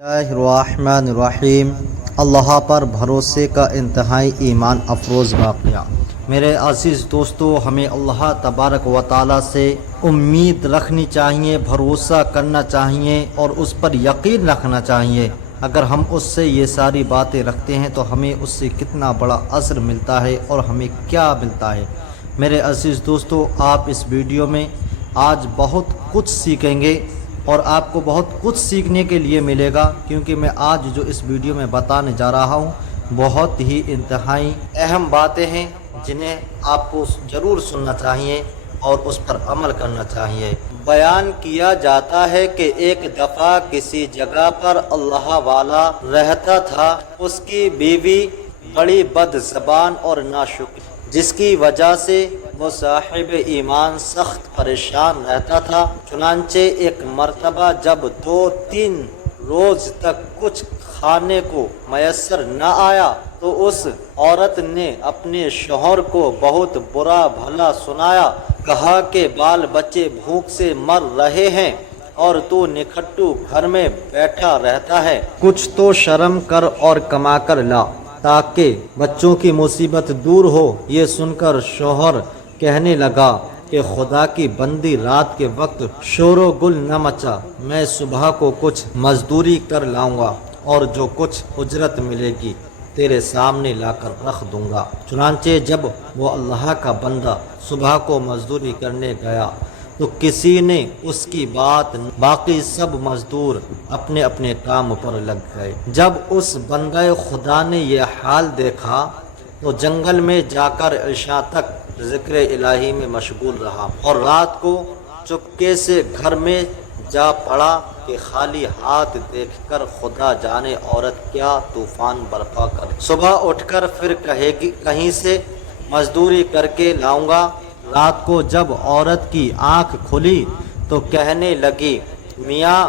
الرحمن اللہ پر بھروسے کا انتہائی ایمان افروز واقعہ۔ میرے عزیز دوستو، ہمیں اللہ تبارک و تعالی سے امید رکھنی چاہیے، بھروسہ کرنا چاہیے اور اس پر یقین رکھنا چاہیے۔ اگر ہم اس سے یہ ساری باتیں رکھتے ہیں تو ہمیں اس سے کتنا بڑا اثر ملتا ہے اور ہمیں کیا ملتا ہے۔ میرے عزیز دوستو، آپ اس ویڈیو میں آج بہت کچھ سیکھیں گے اور آپ کو بہت کچھ سیکھنے کے لیے ملے گا، کیونکہ میں آج جو اس ویڈیو میں بتانے جا رہا ہوں بہت ہی انتہائی اہم باتیں ہیں جنہیں آپ کو ضرور سننا چاہیے اور اس پر عمل کرنا چاہیے۔ بیان کیا جاتا ہے کہ ایک دفعہ کسی جگہ پر اللہ والا رہتا تھا۔ اس کی بیوی بڑی بد زبان اور ناشکر، جس کی وجہ سے وہ صاحب ایمان سخت پریشان رہتا تھا۔ چنانچہ ایک مرتبہ جب 2-3 روز تک کچھ کھانے کو میسر نہ آیا تو اس عورت نے اپنے شوہر کو بہت برا بھلا سنایا، کہا کہ بال بچے بھوک سے مر رہے ہیں اور تو نکھٹو گھر میں بیٹھا رہتا ہے، کچھ تو شرم کر اور کما کر لا تاکہ بچوں کی مصیبت دور ہو۔ یہ سن کر شوہر کہنے لگا کہ خدا کی بندی، رات کے وقت شور و گل نہ مچا، میں صبح کو کچھ مزدوری کر لاؤں گا اور جو کچھ اجرت ملے گی تیرے سامنے لا کر رکھ دوں گا۔ چنانچہ جب وہ اللہ کا بندہ صبح کو مزدوری کرنے گیا تو کسی نے اس کی بات، باقی سب مزدور اپنے اپنے کام پر لگ گئے۔ جب اس بندہ خدا نے یہ حال دیکھا تو جنگل میں جا کر عشاء تک ذکر الہی میں مشغول رہا اور رات کو چپکے سے گھر میں جا پڑا کہ خالی ہاتھ دیکھ کر خدا جانے عورت کیا طوفان برپا کر۔ صبح اٹھ کر پھر کہے گی کہیں سے مزدوری کر کے لاؤں گا۔ رات کو جب عورت کی آنکھ کھلی تو کہنے لگی، میاں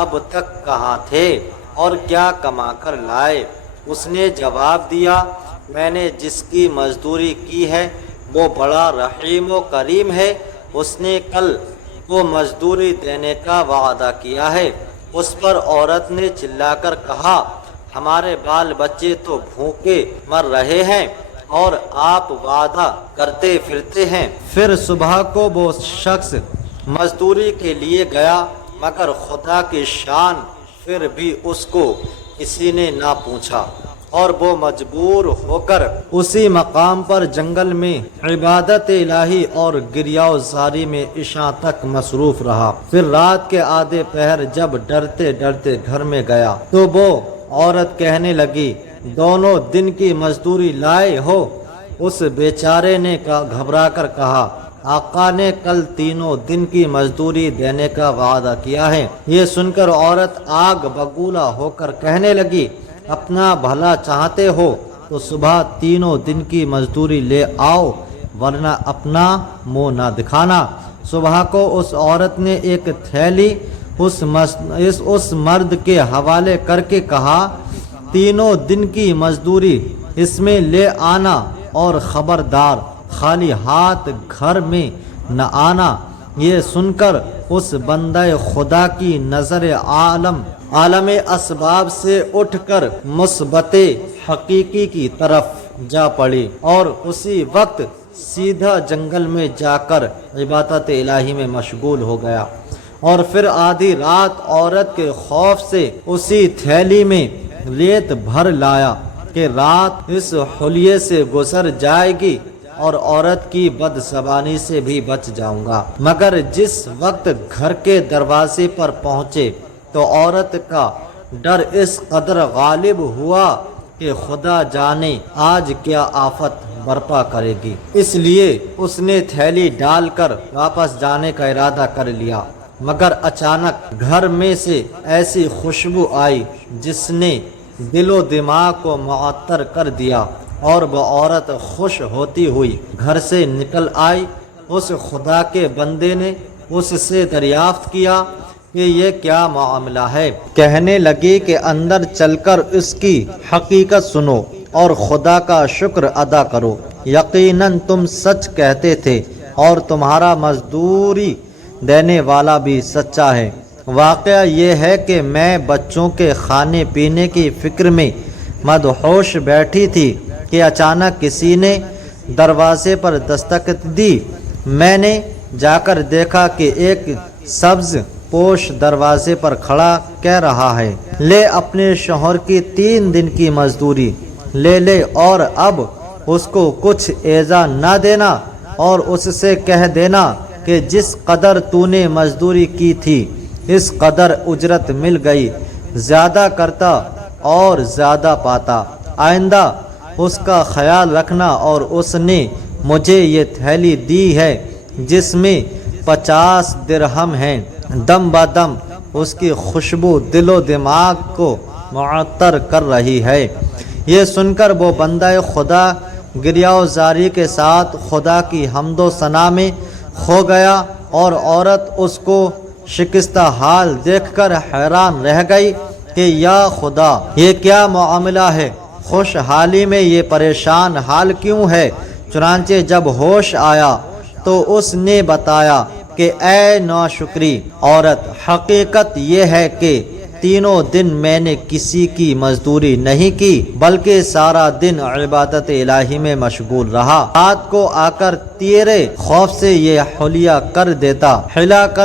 اب تک کہاں تھے اور کیا کما کر لائے؟ اس نے جواب دیا، میں نے جس کی مزدوری کی ہے وہ بڑا رحیم و کریم ہے، اس نے کل کو مزدوری دینے کا وعدہ کیا ہے۔ اس پر عورت نے چلا کر کہا، ہمارے بال بچے تو بھوکے مر رہے ہیں اور آپ وعدہ کرتے پھرتے ہیں۔ پھر صبح کو وہ شخص مزدوری کے لیے گیا، مگر خدا کی شان پھر بھی اس کو کسی نے نہ پوچھا اور وہ مجبور ہو کر اسی مقام پر جنگل میں عبادت الہی اور گریہ زاری میں عشاء تک مصروف رہا۔ پھر رات کے آدھے پہر جب ڈرتے ڈرتے گھر میں گیا تو وہ عورت کہنے لگی، دونوں دن کی مزدوری لائے ہو؟ اس بیچارے نے گھبرا کر کہا، آقا نے کل تینوں دن کی مزدوری دینے کا وعدہ کیا ہے۔ یہ سن کر عورت آگ بگولا ہو کر کہنے لگی، اپنا بھلا چاہتے ہو تو صبح تینوں دن کی مزدوری لے آؤ، ورنہ اپنا منہ نہ دکھانا۔ صبح کو اس عورت نے ایک تھیلی اس مرد کے حوالے کر کے کہا، تینوں دن کی مزدوری اس میں لے آنا اور خبردار خالی ہاتھ گھر میں نہ آنا۔ یہ سن کر اس بندہ خدا کی نظر عالم اسباب سے اٹھ کر مثبت حقیقی کی طرف جا پڑی اور اسی وقت سیدھا جنگل میں جا کر عبادت الہی میں مشغول ہو گیا۔ اور پھر آدھی رات عورت کے خوف سے اسی تھیلی میں ریت بھر لایا کہ رات اس حلیے سے گزر جائے گی اور عورت کی بد زبانی سے بھی بچ جاؤں گا۔ مگر جس وقت گھر کے دروازے پر پہنچے تو عورت کا ڈر اس قدر غالب ہوا کہ خدا جانے آج کیا آفت برپا کرے گی، اس لیے اس نے تھیلی ڈال کر واپس جانے کا ارادہ کر لیا۔ مگر اچانک گھر میں سے ایسی خوشبو آئی جس نے دل و دماغ کو معطر کر دیا اور وہ عورت خوش ہوتی ہوئی گھر سے نکل آئی۔ اس خدا کے بندے نے اس سے دریافت کیا کہ یہ کیا معاملہ ہے؟ کہنے لگی کہ اندر چل کر اس کی حقیقت سنو اور خدا کا شکر ادا کرو، یقیناً تم سچ کہتے تھے اور تمہارا مزدوری دینے والا بھی سچا ہے۔ واقعہ یہ ہے کہ میں بچوں کے کھانے پینے کی فکر میں مدہوش بیٹھی تھی کہ اچانک کسی نے دروازے پر دستک دی۔ میں نے جا کر دیکھا کہ ایک سبز پوش دروازے پر کھڑا کہہ رہا ہے، لے اپنے شوہر کی 3 دن کی مزدوری لے لے، اور اب اس کو کچھ ایذا نہ دینا، اور اس سے کہہ دینا کہ جس قدر تو نے مزدوری کی تھی اس قدر اجرت مل گئی، زیادہ کرتا اور زیادہ پاتا۔ آئندہ اس کا خیال رکھنا۔ اور اس نے مجھے یہ تھیلی دی ہے جس میں 50 درہم ہیں۔ دم بدم اس کی خوشبو دل و دماغ کو معطر کر رہی ہے۔ یہ سن کر وہ بندہ خدا گریہ و زاری کے ساتھ خدا کی حمد و ثنا میں کھو گیا، اور عورت اس کو شکستہ حال دیکھ کر حیران رہ گئی کہ یا خدا، یہ کیا معاملہ ہے؟ خوشحالی میں یہ پریشان حال کیوں ہے؟ چنانچہ جب ہوش آیا تو اس نے بتایا کہ اے ناشکری عورت، حقیقت یہ ہے کہ 3 دن میں نے کسی کی مزدوری نہیں کی بلکہ سارا دن عبادت الہی میں مشغول رہا۔ رات کو آ کر تیرے خوف سے یہ حلیہ کر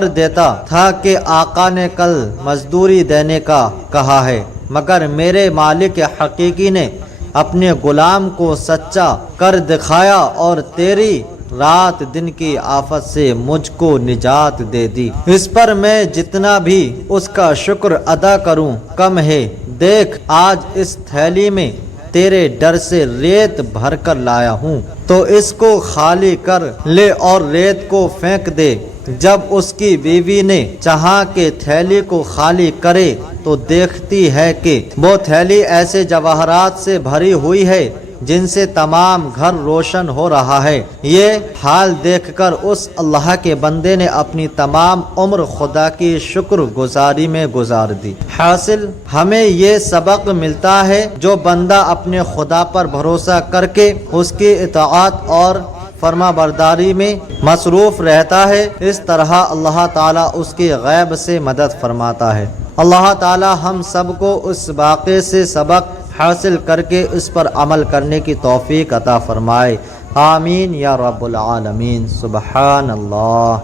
دیتا تھا کہ آقا نے کل مزدوری دینے کا کہا ہے، مگر میرے مالک حقیقی نے اپنے غلام کو سچا کر دکھایا اور تیری رات دن کی آفت سے مجھ کو نجات دے دی۔ اس پر میں جتنا بھی اس کا شکر ادا کروں کم ہے۔ دیکھ، آج اس تھیلی میں تیرے ڈر سے ریت بھر کر لایا ہوں، تو اس کو خالی کر لے اور ریت کو پھینک دے۔ جب اس کی بیوی نے چاہا کہ تھیلی کو خالی کرے تو دیکھتی ہے کہ وہ تھیلی ایسے جواہرات سے بھری ہوئی ہے جن سے تمام گھر روشن ہو رہا ہے۔ یہ حال دیکھ کر اس اللہ کے بندے نے اپنی تمام عمر خدا کی شکر گزاری میں گزار دی۔ حاصل ہمیں یہ سبق ملتا ہے، جو بندہ اپنے خدا پر بھروسہ کر کے اس کی اطاعت اور فرما برداری میں مصروف رہتا ہے، اس طرح اللہ تعالیٰ اس کی غیب سے مدد فرماتا ہے۔ اللہ تعالیٰ ہم سب کو اس واقعے سے سبق حاصل کر کے اس پر عمل کرنے کی توفیق عطا فرمائے۔ آمین یا رب العالمین۔ سبحان اللہ۔